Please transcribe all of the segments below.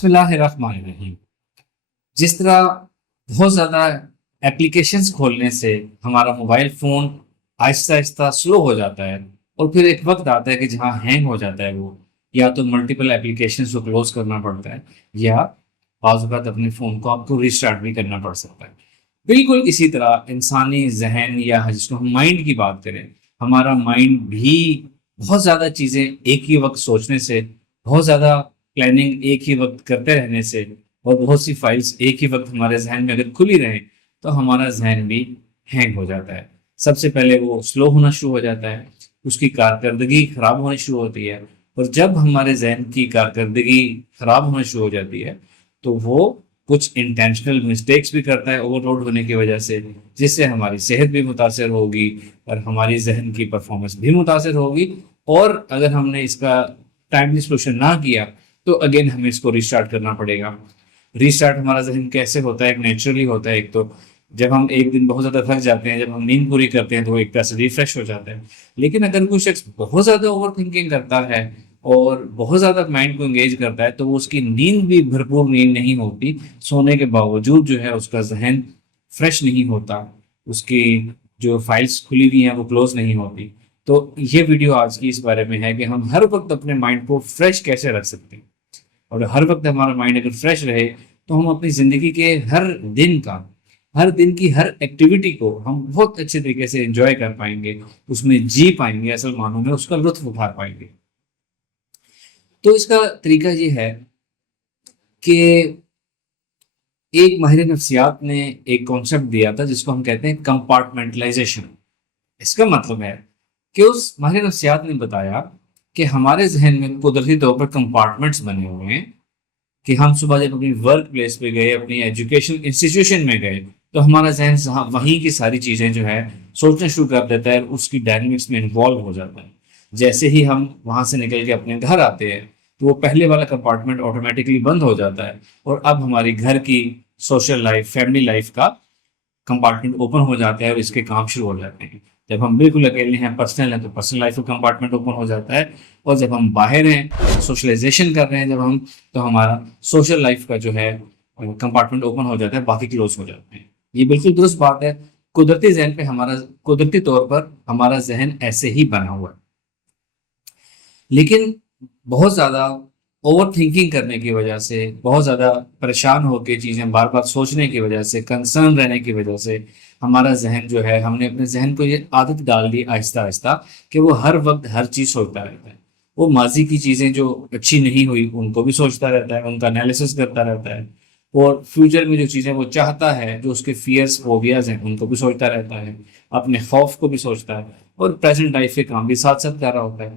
بسم اللہ الرحمن الرحیم۔ جس طرح بہت زیادہ اپلیکیشنز کھولنے سے ہمارا موبائل فون آہستہ آہستہ سلو ہو جاتا ہے، اور پھر ایک وقت آتا ہے کہ جہاں ہینگ ہو جاتا ہے، وہ یا تو ملٹیپل اپلیکیشنز کو کلوز کرنا پڑتا ہے، یا بعض اوقات اپنے فون کو آپ کو ریسٹارٹ بھی کرنا پڑ سکتا ہے۔ بالکل اسی طرح انسانی ذہن یا جس کو ہم مائنڈ کی بات کریں، ہمارا مائنڈ بھی بہت زیادہ چیزیں ایک ہی وقت سوچنے سے، بہت زیادہ پلاننگ ایک ہی وقت کرتے رہنے سے، اور بہت سی فائلز ایک ہی وقت ہمارے ذہن میں اگر کھلی رہیں تو ہمارا ذہن بھی ہینگ ہو جاتا ہے۔ سب سے پہلے وہ سلو ہونا شروع ہو جاتا ہے، اس کی کارکردگی خراب ہونی شروع ہوتی ہے، اور جب ہمارے ذہن کی کارکردگی خراب ہونا شروع ہو جاتی ہے تو وہ کچھ انٹینشنل مسٹیکس بھی کرتا ہے اوور لوڈ ہونے کی وجہ سے، جس سے ہماری صحت بھی متاثر ہوگی اور ہماری ذہن کی پرفارمنس بھی متاثر ہوگی۔ اور اگر ہم نے اس کا ٹائملی سولوشن نہ کیا تو اگین ہمیں اس کو ریسٹارٹ کرنا پڑے گا۔ ریسٹارٹ ہمارا ذہن کیسے ہوتا ہے؟ ایک نیچرلی ہوتا ہے۔ ایک تو جب ہم ایک دن بہت زیادہ تھک جاتے ہیں، جب ہم نیند پوری کرتے ہیں تو وہ ایک طرح سے ریفریش ہو جاتا ہے۔ لیکن اگر کوئی شخص بہت زیادہ اوور تھنکنگ کرتا ہے اور بہت زیادہ مائنڈ کو انگیج کرتا ہے تو وہ اس کی نیند بھی بھرپور نیند نہیں ہوتی، سونے کے باوجود جو ہے اس کا ذہن فریش نہیں ہوتا، اس کی جو فائلز کھلی ہوئی ہیں وہ کلوز نہیں ہوتی۔ تو یہ ویڈیو آج کی اس بارے میں ہے کہ ہم ہر وقت اپنے مائنڈ کو فریش کیسے رکھ سکتے ہیں، اور ہر وقت ہمارا مائنڈ اگر فریش رہے تو ہم اپنی زندگی کے ہر دن کی ہر ایکٹیویٹی کو ہم بہت اچھے طریقے سے انجوائے کر پائیں گے، اس میں جی پائیں گے، اصل معنوں میں اس کا لطف اٹھا پائیں گے۔ تو اس کا طریقہ یہ ہے کہ ایک ماہر نفسیات نے ایک کانسیپٹ دیا تھا جس کو ہم کہتے ہیں کمپارٹمنٹلائزیشن۔ اس کا مطلب ہے کہ اس ماہر نفسیات نے بتایا کہ ہمارے ذہن میں قدرتی طور پر کمپارٹمنٹس بنے ہوئے ہیں، کہ ہم صبح جب اپنی ورک پلیس پہ گئے، اپنی ایجوکیشن انسٹیٹیوشن میں گئے، تو ہمارا ذہن وہیں کی ساری چیزیں جو ہے سوچنا شروع کر دیتا ہے، اس کی ڈائنمکس میں انوالو ہو جاتا ہے۔ جیسے ہی ہم وہاں سے نکل کے اپنے گھر آتے ہیں تو وہ پہلے والا کمپارٹمنٹ آٹومیٹکلی بند ہو جاتا ہے، اور اب ہماری گھر کی سوشل لائف، فیملی لائف کا کمپارٹمنٹ اوپن ہو جاتا ہے، اور اس کے کام شروع ہو جاتے ہیں۔ جب ہم بالکل اکیلے ہیں، پرسنل ہیں، تو پرسنل لائف کا کمپارٹمنٹ اوپن ہو جاتا ہے، اور جب ہم باہر ہیں، سوشلائزیشن کر رہے ہیں جب ہم، تو ہمارا سوشل لائف کا جو ہے کمپارٹمنٹ اوپن ہو جاتا ہے، باقی کلوز ہو جاتے ہیں۔ یہ بالکل درست بات ہے۔ قدرتی طور پر ہمارا ذہن ایسے ہی بنا ہوا ہے، لیکن بہت زیادہ اوور تھنکنگ کرنے کی وجہ سے، بہت زیادہ پریشان ہو کے چیزیں بار بار سوچنے کی وجہ سے، کنسرن رہنے کی وجہ سے ہمارا ذہن جو ہے، ہم نے اپنے ذہن کو یہ عادت ڈال دی آہستہ آہستہ کہ وہ ہر وقت ہر چیز سوچتا رہتا ہے۔ وہ ماضی کی چیزیں جو اچھی نہیں ہوئی ان کو بھی سوچتا رہتا ہے، ان کا انالیسس کرتا رہتا ہے، اور فیوچر میں جو چیزیں وہ چاہتا ہے، جو اس کے فیئرس فوبیاز ہیں، ان کو بھی سوچتا رہتا ہے، اپنے خوف کو بھی سوچتا ہے، اور پریزنٹ لائف کے کام بھی ساتھ ساتھ کر رہا ہوتا ہے۔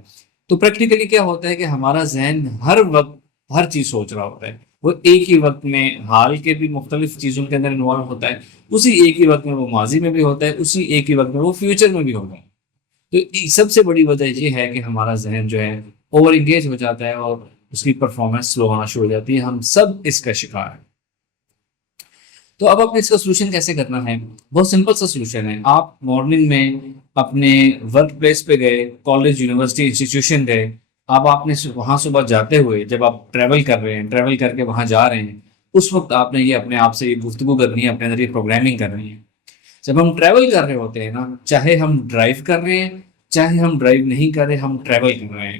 تو پریکٹیکلی کیا ہوتا ہے کہ ہمارا ذہن ہر وقت ہر چیز سوچ رہا ہوتا ہے، وہ ایک ہی وقت میں حال کے بھی مختلف چیزوں کے اندر انوالو ہوتا ہے، اسی ایک ہی وقت میں وہ ماضی میں بھی ہوتا ہے، اسی ایک ہی وقت میں وہ فیوچر میں بھی ہوتا ہے۔ تو سب سے بڑی وجہ یہ ہے کہ ہمارا ذہن جو ہے اوور انگیج ہو جاتا ہے، اور اس کی پرفارمنس سلو ہونا شروع ہو جاتی ہے۔ ہم سب اس کا شکار ہیں۔ تو اب آپ نے اس کا سولوشن کیسے کرنا ہے؟ بہت سمپل سا سولوشن ہے۔ آپ مارننگ میں اپنے ورک پلیس پہ گئے، کالج، یونیورسٹی، انسٹیٹیوشن گئے، اب آپ نے وہاں صبح جاتے ہوئے، جب آپ ٹریول کر رہے ہیں، ٹریول کر کے وہاں جا رہے ہیں، اس وقت آپ نے یہ اپنے آپ سے یہ گفتگو کرنی ہے، اپنے اندر یہ پروگرامنگ کرنی ہے۔ جب ہم ٹریول کر رہے ہوتے ہیں نا، چاہے ہم ڈرائیو کر رہے ہیں، چاہے ہم ڈرائیو نہیں کر رہے، ہم ٹریول کر رہے ہیں،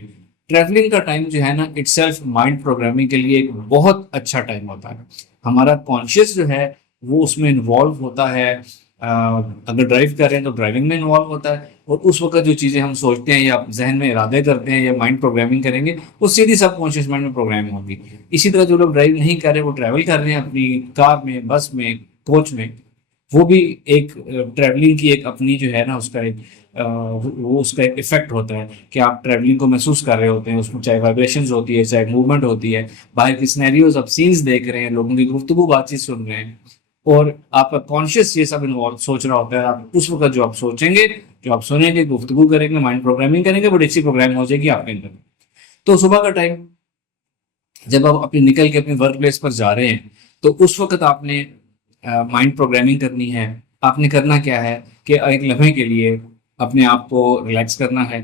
ٹریولنگ کا ٹائم جو ہے نا، اٹ سیلف مائنڈ پروگرامنگ کے لیے ایک بہت اچھا ٹائم ہوتا ہے۔ ہمارا کانشیس جو ہے وہ اس میں انوالو ہوتا ہے۔ اگر ڈرائیو کر رہے ہیں تو ڈرائیونگ میں انوالو ہوتا ہے، اور اس وقت جو چیزیں ہم سوچتے ہیں یا ذہن میں ارادے کرتے ہیں یا مائنڈ پروگرامنگ کریں گے، وہ سیدھی سب کانشیس مائنڈ میں پروگرام ہوگی۔ اسی طرح جو لوگ ڈرائیو نہیں کر رہے، وہ ٹریول کر رہے ہیں اپنی کار میں، بس میں، کوچ میں، وہ بھی ایک ٹریولنگ کی ایک اپنی جو ہے نا، اس کا ایک وہ اس کا ایک افیکٹ ہوتا ہے کہ آپ ٹریولنگ کو محسوس کر رہے ہوتے ہیں۔ اس میں چاہے وائبریشنز ہوتی ہے، چاہے موومنٹ ہوتی ہے، باہر کی سینیریوز، آپ سینز دیکھ رہے ہیں، لوگوں کی گفتگو بات چیت سن رہے ہیں، اور آپ کا کانشیس یہ سب انوالو سوچ رہا ہوتا ہے۔ آپ اس وقت جو آپ سوچیں گے، جو آپ سنیں گے، گفتگو کریں گے، مائنڈ پروگرامنگ کریں گے، بڑی اچھی پروگرام ہو جائے گی آپ کے اندر۔ تو صبح کا ٹائم جب آپ اپنی نکل کے اپنی ورک پلیس پر جا رہے ہیں، تو اس وقت آپ نے مائنڈ پروگرامنگ کرنی ہے۔ آپ نے کرنا کیا ہے کہ ایک لمحے کے لیے اپنے آپ کو ریلیکس کرنا ہے،